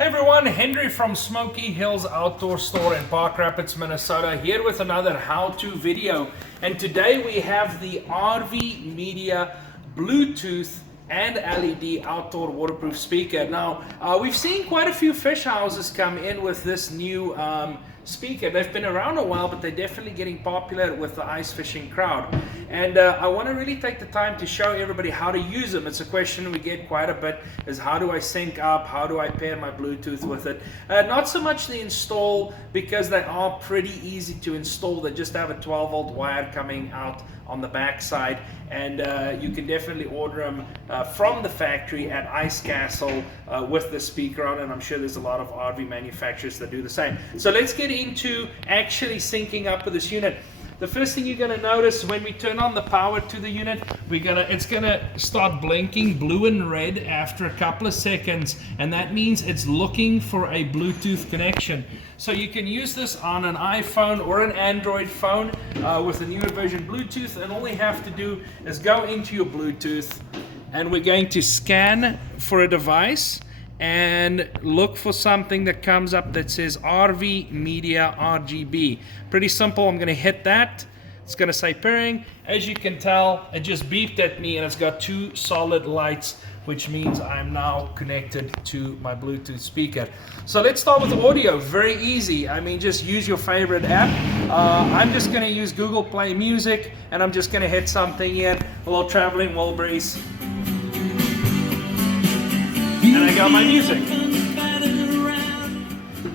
Hey everyone, Henry from Smoky Hills Outdoor Store in Park Rapids, Minnesota, here with another how-to video. And today we have the RV Media Bluetooth and LED outdoor waterproof speaker. Now, we've seen quite a few fish houses come in with this new speaker. They've been around a while, but they're definitely getting popular with the ice fishing crowd. And I want to really take the time to show everybody how to use them. It's a question we get quite a bit, is how do I sync up? How do I pair my Bluetooth with it? Not so much the install, because they are pretty easy to install. They just have a 12-volt wire coming out on the back side, and you can definitely order them from the factory at Ice Castle with the speaker on, and I'm sure there's a lot of RV manufacturers that do the same. So let's get into actually syncing up with this unit. The first thing you're going to notice when we turn on the power to the unit, it's going to start blinking blue and red after a couple of seconds, and that means it's looking for a Bluetooth connection. So you can use this on an iPhone or an Android phone with the newer version Bluetooth, and all you have to do is go into your Bluetooth, and we're going to scan for a device and look for something that comes up that says RV Media RGB. Pretty simple. I'm going to hit that. It's going to say pairing. As you can tell, it just beeped at me, and it's got two solid lights, which means I'm now connected to my Bluetooth speaker. So let's start with the audio. Very easy. I mean, just use your favorite app. I'm just going to use Google Play Music, and I'm just going to hit something here. A little Traveling Wilburys. And I got my music.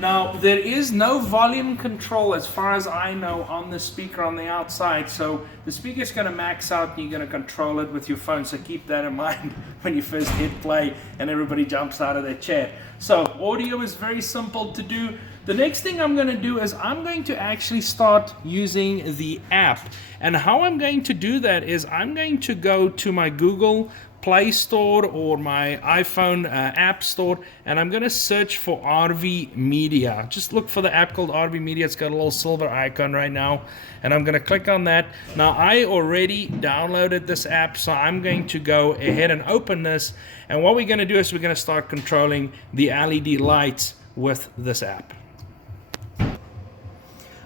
Now, there is no volume control as far as I know on the speaker on the outside, so the speaker is going to max out and you're going to control it with your phone, so keep that in mind when you first hit play and everybody jumps out of their chair. So audio is very simple to do. The next thing I'm going to do is I'm going to actually start using the app, and how I'm going to do that is I'm going to go to my Google Play Store or my iPhone App Store, and I'm going to search for RV Media. Just look for the app called RV Media. It's got a little silver icon right now, and I'm going to click on that. Now, I already downloaded this app, so I'm going to go ahead and open this, and what we're going to do is we're going to start controlling the LED lights with this app.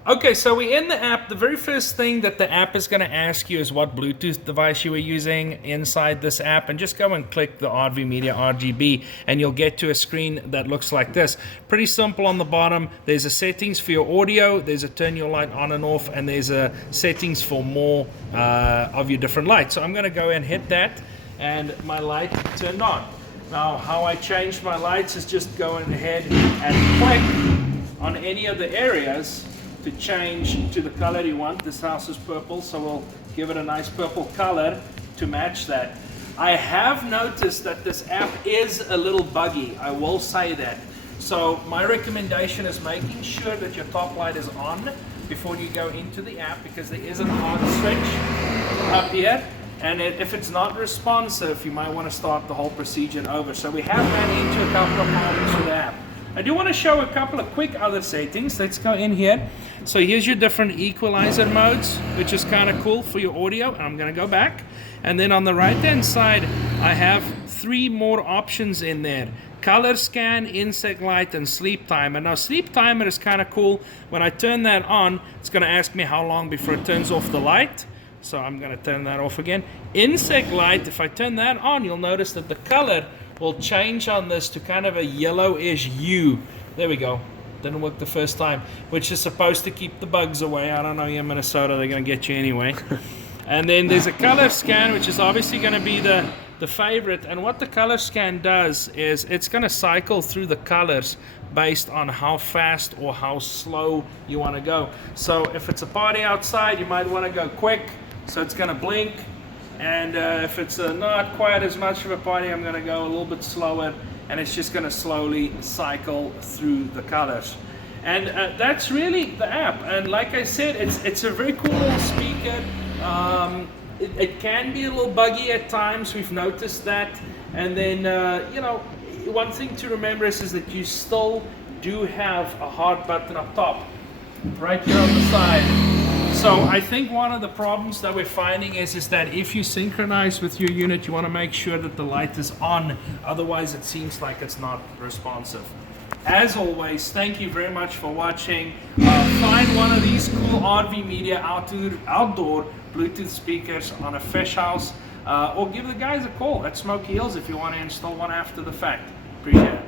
Okay, so we're in the app. The very first thing that the app is going to ask you is what Bluetooth device you were using inside this app, and just go and click the RV Media RGB, and you'll get to a screen that looks like this. Pretty simple. On the bottom, there's a settings for your audio, there's a turn your light on and off, and there's a settings for more of your different lights. So I'm going to go and hit that, and my light turned on. Now, how I changed my lights is just going ahead and click on any of the areas to change to the color you want. This house is purple, so we'll give it a nice purple color to match that. I have noticed that this app is a little buggy, I will say that. So my recommendation is making sure that your top light is on before you go into the app, because there is an on switch up here, and if it's not responsive, you might want to start the whole procedure over. So we have ran into a couple of problems with the app. I do want to show a couple of quick other settings. Let's go in here. So here's your different equalizer modes, which is kind of cool for your audio. I'm going to go back. And then on the right hand side, I have 3 more options in there. Color scan, insect light, and sleep timer. Now, sleep timer is kind of cool. When I turn that on, it's going to ask me how long before it turns off the light. So I'm going to turn that off again. Insect light, if I turn that on, you'll notice that the color will change on this to kind of a yellowish hue. There we go. Didn't work the first time, which is supposed to keep the bugs away. I don't know, here in Minnesota, they're going to get you anyway. And then there's a color scan, which is obviously going to be the favorite. And what the color scan does is it's going to cycle through the colors based on how fast or how slow you want to go. So if it's a party outside, you might want to go quick, so it's going to blink. And if it's not quite as much of a party, I'm going to go a little bit slower, and it's just going to slowly cycle through the colors. And that's really the app. And like I said, it's a very cool little speaker. It can be a little buggy at times. We've noticed that. And then, you know, one thing to remember is that you still do have a hard button up top, right here on the side. So I think one of the problems that we're finding is that if you synchronize with your unit, you want to make sure that the light is on. Otherwise, it seems like it's not responsive. As always, thank you very much for watching. Find one of these cool RV Media outdoor Bluetooth speakers on a Fish House, or give the guys a call at Smoky Hills if you want to install one after the fact. Appreciate it.